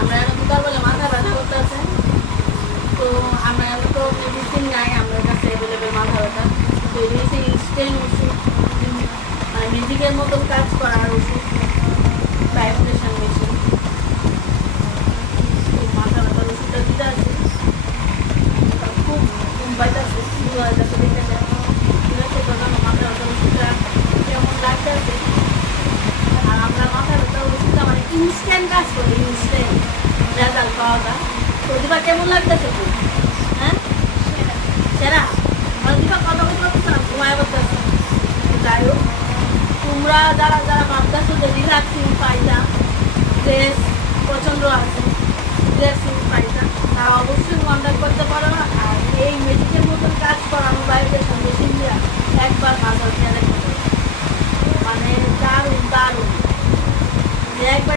আমরা এখন দুবার বলে মাথা ব্যথা করতেছে, তো আমরা তো মেডিসিন নাই আমাদের কাছে অ্যাভেলেবেল মাথা ব্যথা, তো দিয়েছি ইনস্ট্যান্ট ওষুধ, মানে ম্যাজিকের মতন কাজ করার ওষুধ, ভাইব্রেশন মেশিন। মাথা ব্যথার ওষুধটা দিতে আছে, খুব ঘুম পাইতেছে, শুরু হয়ে যাচ্ছে, দেখতে যায় ঠিক আছে। তখন মাথা ব্যথার ওষুধটা কেমন লাগতেছে, আর আমরা মাথা ব্যথার ওষুধটা মানে ইনস্ট্যান্ট কাজ করি, ইনস্ট্যান্ট রেজাল্ট পাওয়া যায়। তো দিবা কেমন লাগতেছে তুই? হ্যাঁ সেরা, মানে দিবা কথা বলতে পারতেছে না, ঘুমায় করতেছে। যাই হোক, তোমরা যারা যারা ভাবতেছো যে রিল্যাক্সিং পাইতা, ড্রেস পছন্দ আছে, রিল্যাক্সিং পাইতা, তারা অবশ্যই কন্ট্যাক্ট করতে পারো না। আর এই মেডিকের মতন কাজ করানো ভাইব্রেশন মেশিন দিয়া একবার মাথা খেয়ে দেখতে পারো, মানে দারুণ দারুণ, যে একবার